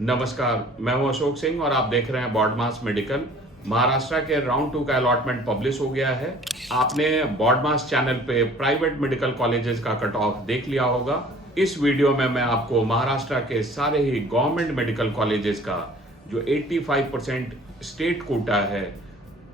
नमस्कार, मैं हूं अशोक सिंह और आप देख रहे हैं बॉडमास मेडिकल। महाराष्ट्र के राउंड 2 का अलॉटमेंट पब्लिश हो गया है। आपने बॉडमास चैनल पे प्राइवेट मेडिकल कॉलेजेस का कट ऑफ देख लिया होगा। इस वीडियो में मैं आपको महाराष्ट्र के सारे ही गवर्नमेंट मेडिकल कॉलेजेस का जो 85% स्टेट कोटा है,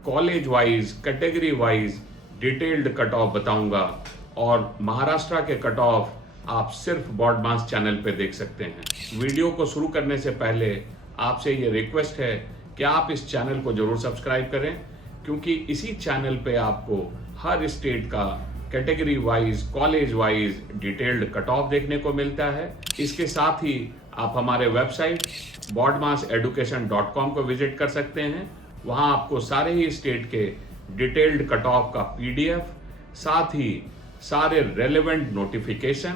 college wise, category wise detailed cut off बताऊंगा और महाराष्ट्र के कट ऑफ आप सिर्फ बॉडमास चैनल पे देख सकते हैं। वीडियो को शुरू करने से पहले आपसे ये रिक्वेस्ट है कि आप इस चैनल को जरूर सब्सक्राइब करें, क्योंकि इसी चैनल पे आपको हर स्टेट का category wise, college wise detailed cut off देखने को मिलता है। इसके साथ ही आप हमारे वेबसाइट bodmaseducation.com को विजिट कर सकते हैं। वहां आपको सारे ही स्टेट के डिटेल्ड कट ऑफ का PDF, साथ ही सारे रेलेवेंट नोटिफिकेशन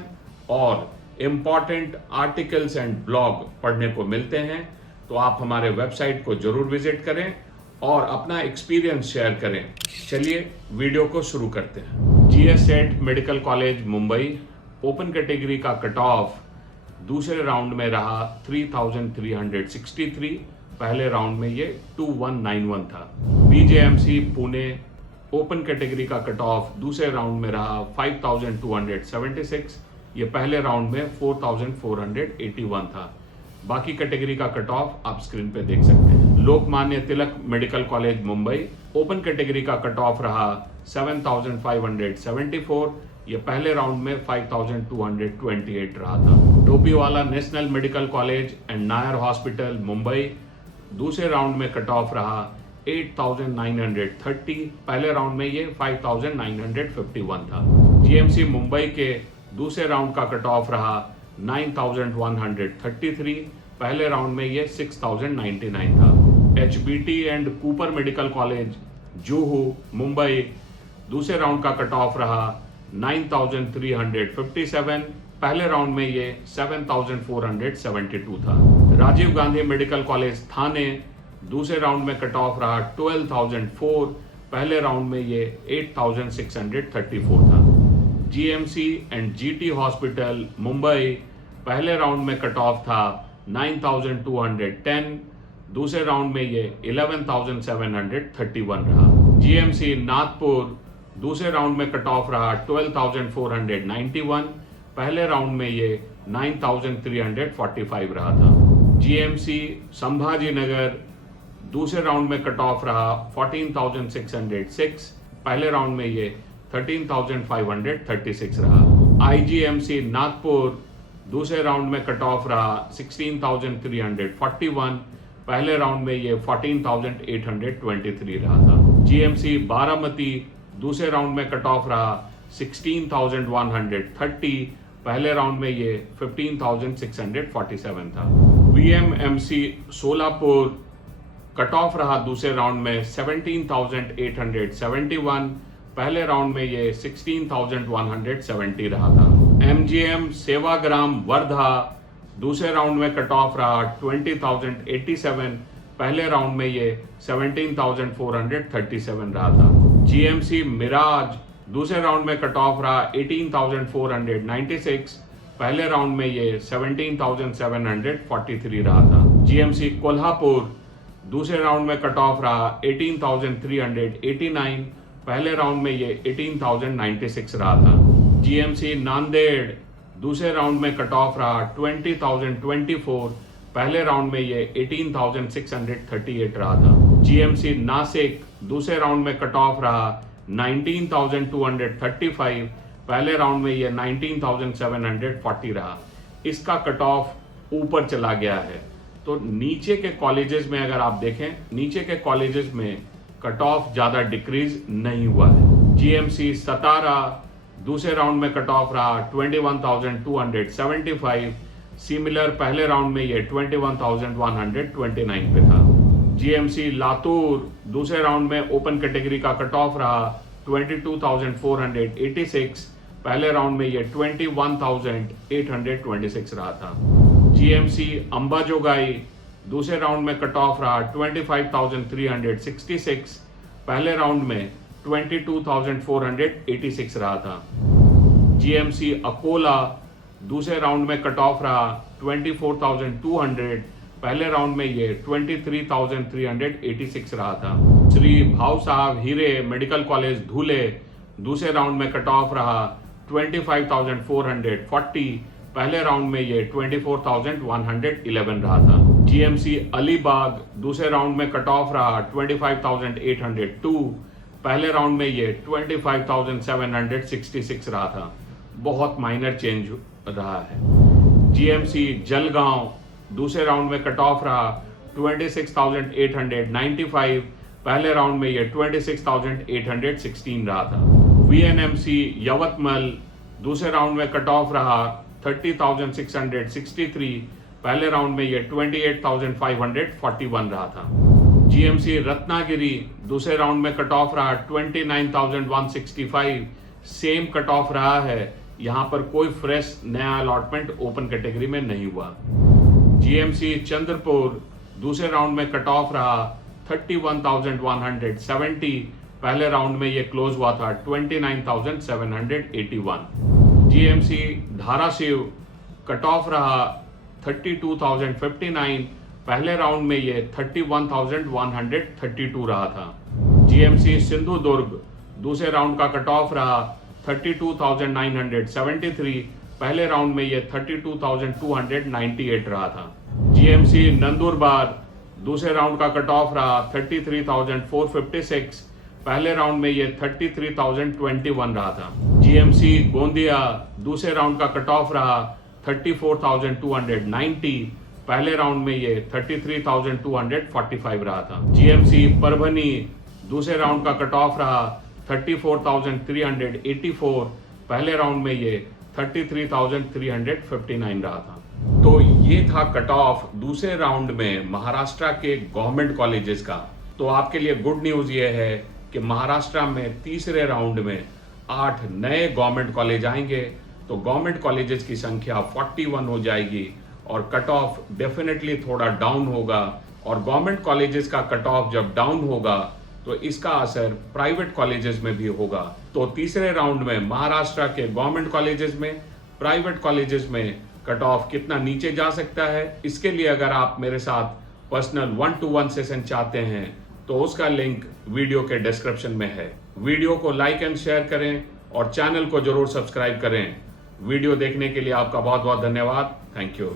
और इम्पॉर्टेंट आर्टिकल्स एंड ब्लॉग पढ़ने को मिलते हैं। तो आप हमारे वेबसाइट को जरूर विजिट करें और अपना एक्सपीरियंस शेयर करें। चलिए वीडियो को शुरू करते हैं। GS set medical college Mumbai open category का कट ऑफ दूसरे राउंड में रहा 3363। पहले राउंड में ये 2191 था। BJMC पुणे ओपन कैटेगरी का कट ऑफ दूसरे राउंड में रहा 5276। ये पहले राउंड में 4481 था। बाकी कैटेगरी का कट ऑफ आप स्क्रीन पे देख सकते हैं। Lokmanya Tilak medical college Mumbai open category का कट ऑफ रहा 7574। ये पहले राउंड में 5228 रहा था। Topiwala national medical college and Nair hospital Mumbai दूसरे राउंड में कट ऑफ रहा 8930। पहले राउंड में ये 5951 था। GMC मुंबई के दूसरे राउंड का कट ऑफ रहा 9133। पहले राउंड में ये 6099 था। HBT and Cooper medical college Juhu Mumbai दूसरे राउंड का कट ऑफ रहा 9357। पहले राउंड में ये 7472 था। राजीव गांधी मेडिकल कॉलेज थाने दूसरे राउंड में कट ऑफ रहा 12004। पहले राउंड में ये 8634 था। GMC and GT hospital Mumbai पहले राउंड में कट ऑफ था 9210। दूसरे राउंड में ये 11731 रहा। GMC नागपुर दूसरे राउंड में कट ऑफ रहा 12491। पहले राउंड में ये 9345 रहा था। GMC संभाजी नगर दूसरे राउंड में कट ऑफ रहा 14606। पहले राउंड में ये 13536 रहा। IGMC नागपुर दूसरे राउंड में कट ऑफ रहा 16341। पहले राउंड में ये 14823 रहा था। GMC बारामती दूसरे राउंड में कट ऑफ रहा 16130। पहले राउंड में ये 15647 था। VMMC सोलापुर कट ऑफ रहा दूसरे राउंड में 17871। पहले राउंड में ये 16170 रहा था। MGM सेवाग्राम वर्धा दूसरे राउंड में कट ऑफ रहा 20087। पहले राउंड में ये 17437 रहा था। GMC मिराज दूसरे राउंड में कट ऑफ रहा 18496। पहले राउंड में ये 17743 रहा था। GMC कोल्हापुर दूसरे राउंड में कट ऑफ रहा 18389। पहले राउंड में ये 18096 रहा था। GMC नांदेड़ दूसरे राउंड में कट ऑफ रहा 20024। पहले राउंड में ये 18638 रहा था। GMC नासिक दूसरे राउंड में कट ऑफ रहा 19235। पहले राउंड में ये 19740 रहा। इसका कट ऑफ ऊपर चला गया है। तो नीचे के कॉलेजेस में अगर आप देखें, नीचे के कॉलेजेस में कट ऑफ ज्यादा डिक्रीज नहीं हुआ है। GMC सतारा दूसरे राउंड में कट ऑफ रहा 21275। सिमिलर पहले राउंड में ये 21129 पे था। GMC लातूर दूसरे राउंड में ओपन कैटेगरी का कट ऑफ रहा 22486। पहले राउंड में ये 21826 रहा था। GMC अंबाजोगाई दूसरे राउंड में कट ऑफ रहा 25366। पहले राउंड में 22486 रहा था। GMC अकोला दूसरे राउंड में कट ऑफ रहा 24,200, पहले राउंड में ये 23,386 रहा था। श्री भाव साहब हीरे मेडिकल कॉलेज धूले दूसरे राउंड में कट ऑफ रहा 25,440, पहले राउंड में ये 24,111 रहा था। जीएमसी अलीबाग दूसरे राउंड में कट ऑफ रहा 25,802, पहले राउंड में ये 25,766 रहा था। बहुत माइनर चेंज रहा है। जीएमसी जलगांव दूसरे राउंड में कट ऑफ रहा 26,895, पहले राउंड में ये 26,816 रहा था। वीएनएमसी यवतमल दूसरे राउंड में कट ऑफ रहा 30,663, पहले राउंड में ये 28,541 रहा था। जीएमसी रत्नागिरी दूसरे राउंड में कट ऑफ रहा 29,165, सेम कट ऑफ रहा है। यहाँ पर कोई फ्रेश नया अलॉटमेंट ओपन कैटेगरी में नहीं हुआ। जीएमसी चंद्रपुर दूसरे राउंड में कट ऑफ रहा 31,170, पहले राउंड में ये क्लोज हुआ था 29,781। जीएमसी धाराशिव कट ऑफ रहा 32,059, पहले राउंड में ये 31,132 रहा था। जीएमसी सिंधुदुर्ग दूसरे राउंड का कट ऑफ रहा 32,973, पहले राउंड में ये 32,298 रहा था। जीएमसी नंदुरबार दूसरे राउंड का कट ऑफ रहा 33,456, पहले राउंड में ये 33,021 रहा था। जीएमसी गोंदिया दूसरे राउंड का कट ऑफ रहा 34,290, पहले राउंड में ये 33,245 रहा था। जीएमसी परभनी दूसरे राउंड का कट ऑफ रहा 34,384, पहले राउंड में ये 33,359 रहा था। तो ये था कट ऑफ दूसरे राउंड में महाराष्ट्र के गवर्नमेंट कॉलेजेस का। तो आपके लिए गुड न्यूज ये है कि महाराष्ट्र में तीसरे राउंड में 8 नए गवर्नमेंट कॉलेज आएंगे, तो गवर्नमेंट कॉलेजेस की संख्या 41 हो जाएगी और कट ऑफ डेफिनेटली थोड़ा डाउन होगा। और गवर्नमेंट कॉलेजेस का कट ऑफ जब डाउन होगा तो इसका असर प्राइवेट कॉलेजेस में भी होगा। तो तीसरे राउंड में महाराष्ट्र के गवर्नमेंट कॉलेजेस में, प्राइवेट कॉलेजेस में कट ऑफ कितना नीचे जा सकता है, इसके लिए अगर आप मेरे साथ पर्सनल 1-to-1 सेशन चाहते हैं तो उसका लिंक वीडियो के डिस्क्रिप्शन में है। वीडियो को लाइक एंड शेयर करें और चैनल को जरूर सब्सक्राइब करें। वीडियो देखने के लिए आपका बहुत बहुत धन्यवाद। Thank you.